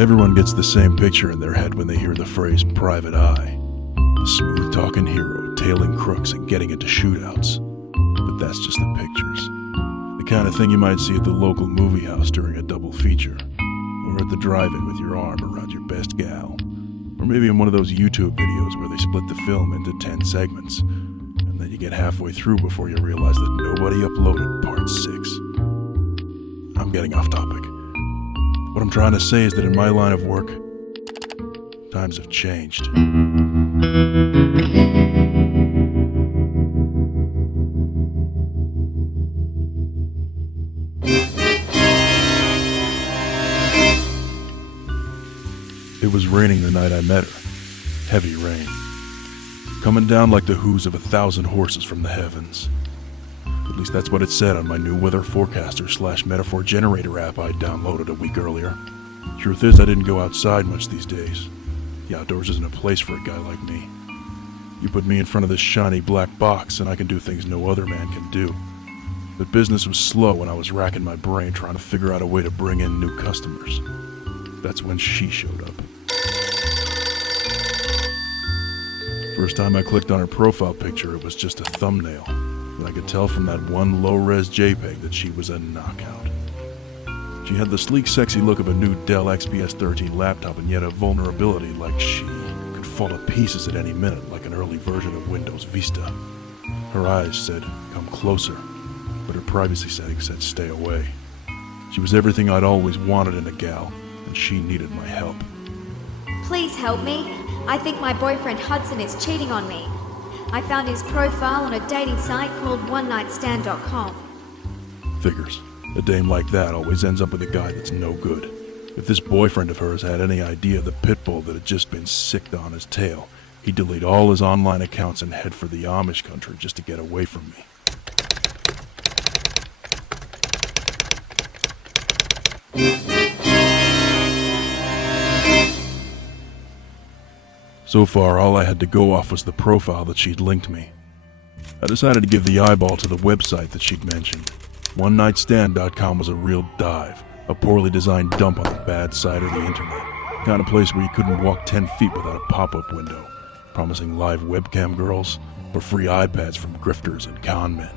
Everyone gets the same picture in their head when they hear the phrase private eye. The smooth-talking hero tailing crooks and getting into shootouts. But that's just the pictures. The kind of thing you might see at the local movie house during a double feature. Or at the drive-in with your arm around your best gal. Or maybe in one of those YouTube videos where they split the film into 10 segments. And then you get halfway through before you realize that nobody uploaded part 6. I'm getting off topic. What I'm trying to say is that in my line of work, times have changed. It was raining the night I met her. Heavy rain. Coming down like the hooves of 1,000 horses from the heavens. At least that's what it said on my new weather forecaster / metaphor generator app I downloaded a week earlier. Truth is, I didn't go outside much these days. The outdoors isn't a place for a guy like me. You put me in front of this shiny black box and I can do things no other man can do. But business was slow when I was racking my brain trying to figure out a way to bring in new customers. That's when she showed up. First time I clicked on her profile picture, it was just a thumbnail. But I could tell from that one low-res JPEG that she was a knockout. She had the sleek, sexy look of a new Dell XPS 13 laptop and yet a vulnerability like she could fall to pieces at any minute like an early version of Windows Vista. Her eyes said, "Come closer," but her privacy settings said, "Stay away." She was everything I'd always wanted in a gal, and she needed my help. Please help me. I think my boyfriend Hudson is cheating on me. I found his profile on a dating site called onenightstand.com. Figures. A dame like that always ends up with a guy that's no good. If this boyfriend of hers had any idea of the pit bull that had just been sicked on his tail, he'd delete all his online accounts and head for the Amish country just to get away from me. So far, all I had to go off was the profile that she'd linked me. I decided to give the eyeball to the website that she'd mentioned. OneNightStand.com was a real dive, a poorly designed dump on the bad side of the internet. The kind of place where you couldn't walk 10 feet without a pop-up window, promising live webcam girls or free iPads from grifters and con men.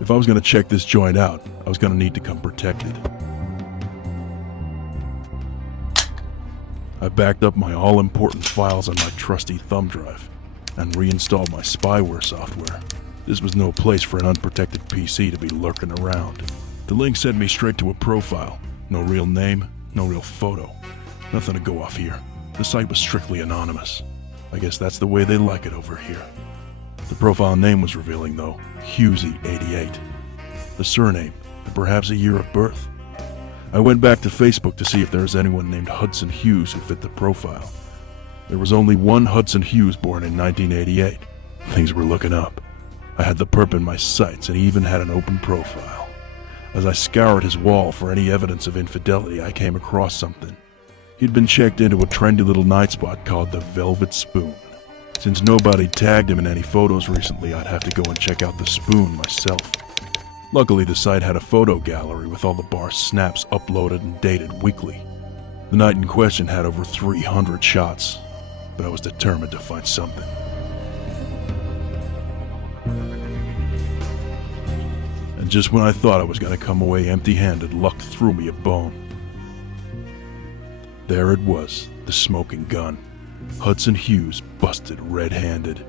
If I was going to check this joint out, I was going to need to come protected. I backed up my all-important files on my trusty thumb drive and reinstalled my spyware software. This was no place for an unprotected PC to be lurking around. The link sent me straight to a profile. No real name, no real photo. Nothing to go off here. The site was strictly anonymous. I guess that's the way they like it over here. The profile name was revealing though, Hughesy88. The surname, and perhaps a year of birth. I went back to Facebook to see if there was anyone named Hudson Hughes who fit the profile. There was only one Hudson Hughes born in 1988. Things were looking up. I had the perp in my sights and he even had an open profile. As I scoured his wall for any evidence of infidelity, I came across something. He'd been checked into a trendy little night spot called the Velvet Spoon. Since nobody tagged him in any photos recently, I'd have to go and check out the Spoon myself. Luckily, the site had a photo gallery with all the bar's snaps uploaded and dated weekly. The night in question had over 300 shots, but I was determined to find something. And just when I thought I was going to come away empty-handed, luck threw me a bone. There it was, the smoking gun. Hudson Hughes busted red-handed.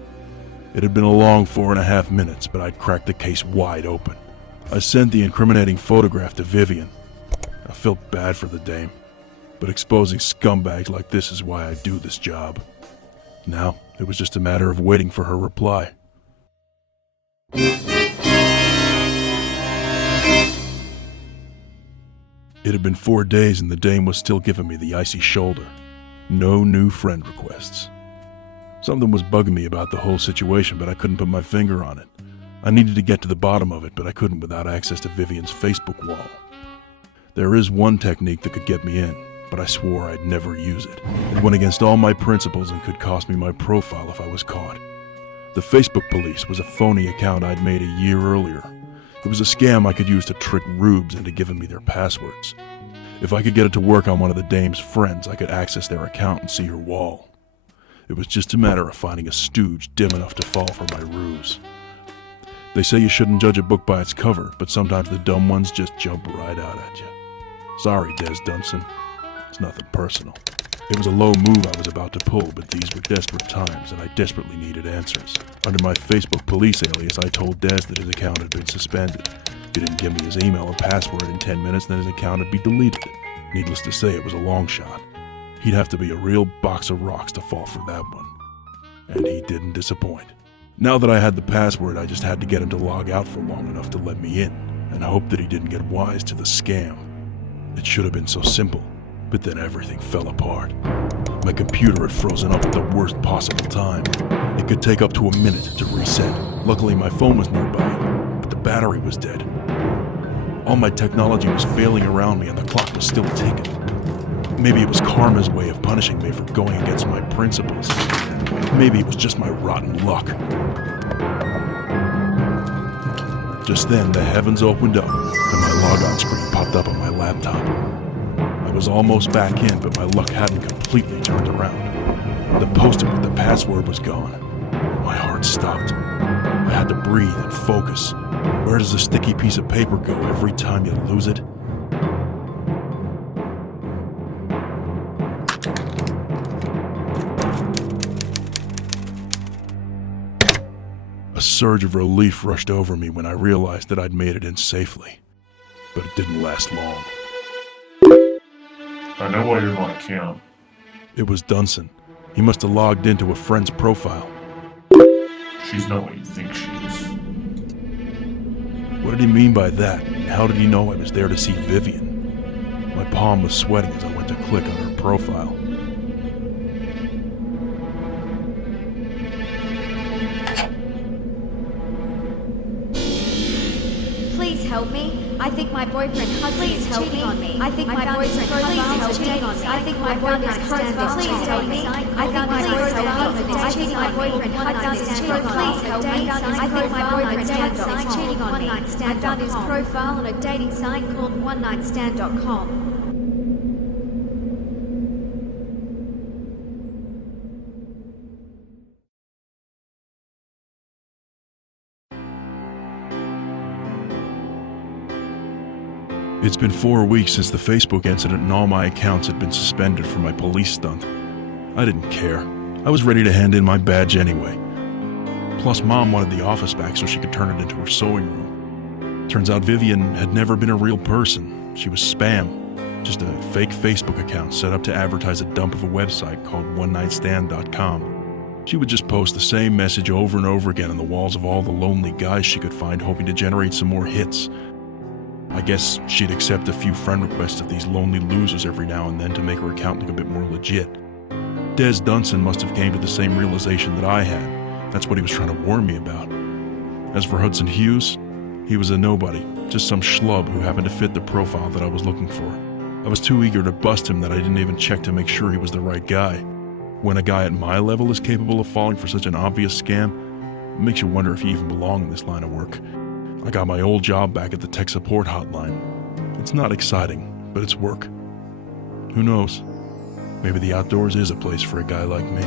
It had been a long 4.5 minutes, but I'd cracked the case wide open. I sent the incriminating photograph to Vivian. I felt bad for the dame, but exposing scumbags like this is why I do this job. Now, it was just a matter of waiting for her reply. It had been 4 days and the dame was still giving me the icy shoulder. No new friend requests. Something was bugging me about the whole situation, but I couldn't put my finger on it. I needed to get to the bottom of it, but I couldn't without access to Vivian's Facebook wall. There is one technique that could get me in, but I swore I'd never use it. It went against all my principles and could cost me my profile if I was caught. The Facebook police was a phony account I'd made a year earlier. It was a scam I could use to trick rubes into giving me their passwords. If I could get it to work on one of the dame's friends, I could access their account and see her wall. It was just a matter of finding a stooge dim enough to fall for my ruse. They say you shouldn't judge a book by its cover, but sometimes the dumb ones just jump right out at you. Sorry, Des Dunson. It's nothing personal. It was a low move I was about to pull, but these were desperate times, and I desperately needed answers. Under my Facebook police alias, I told Des that his account had been suspended. He didn't give me his email and password in 10 minutes, then his account would be deleted. Needless to say, it was a long shot. He'd have to be a real box of rocks to fall for that one. And he didn't disappoint. Now that I had the password, I just had to get him to log out for long enough to let me in, and hope that he didn't get wise to the scam. It should have been so simple, but then everything fell apart. My computer had frozen up at the worst possible time. It could take up to a minute to reset. Luckily, my phone was nearby, but the battery was dead. All my technology was failing around me and the clock was still ticking. Maybe it was karma's way of punishing me for going against my principles. Maybe it was just my rotten luck. Just then, the heavens opened up and my logon screen popped up on my laptop. I was almost back in, but my luck hadn't completely turned around. The post-it with the password was gone. My heart stopped. I had to breathe and focus. Where does a sticky piece of paper go every time you lose it? A surge of relief rushed over me when I realized that I'd made it in safely. But it didn't last long. I know why you're on account. It was Dunson. He must have logged into a friend's profile. She's not what you think she is. What did he mean by that? And how did he know I was there to see Vivian? My palm was sweating as I went to click on her profile. Please help me. I think my boyfriend Hudson is cheating on me. I think my boyfriend Hudson is cheating on me. I think my boyfriend Hudson is cheating on me. I think my boyfriend Hudson is cheating on me. Please help me. I think my boyfriend Hudson is cheating on me. I found his profile on a dating site called onenightstand.com. It's been 4 weeks since the Facebook incident and all my accounts had been suspended for my police stunt. I didn't care. I was ready to hand in my badge anyway. Plus, Mom wanted the office back so she could turn it into her sewing room. Turns out Vivian had never been a real person. She was spam. Just a fake Facebook account set up to advertise a dump of a website called onenightstand.com. She would just post the same message over and over again on the walls of all the lonely guys she could find, hoping to generate some more hits. I guess she'd accept a few friend requests of these lonely losers every now and then to make her account look a bit more legit. Des Dunson must have came to the same realization that I had. That's what he was trying to warn me about. As for Hudson Hughes, he was a nobody, just some schlub who happened to fit the profile that I was looking for. I was too eager to bust him that I didn't even check to make sure he was the right guy. When a guy at my level is capable of falling for such an obvious scam, it makes you wonder if you even belong in this line of work. I got my old job back at the tech support hotline. It's not exciting, but it's work. Who knows? Maybe the outdoors is a place for a guy like me.